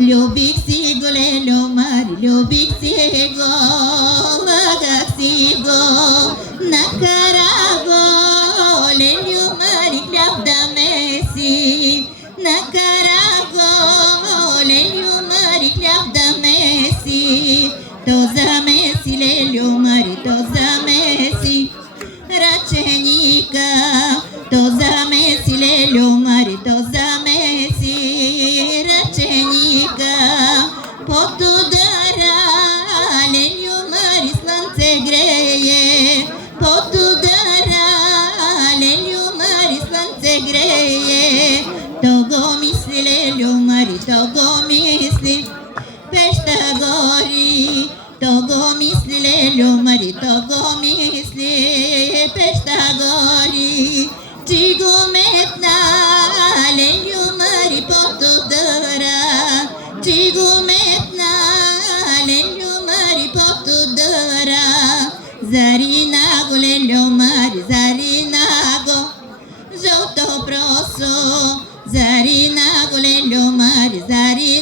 Любих си го, лелю Мари, любих си го, лъгах си го, накара го, лелю Мари, хляб да меси. Накара го, лелю Мари, хляб да меси. То замеси, лелю Мари, то замеси ръченика. То замеси, лелю Мари, то замеси ръченика. Под удара, лелю Мари, слънце грее. Под удара, лелю Мари, слънце грее. То го мисли, лелю Мари, то го мисли. Пеща гори, то го мисли, лелю Мари, то го мисли. Пеща гори, ти го метна, лелю Мари, под удара. Ти го метна, лелю Мари, под удара. Зарина го, лелю Мари, зарина го, жълто просо. Зарина го, лелю Мари, зарина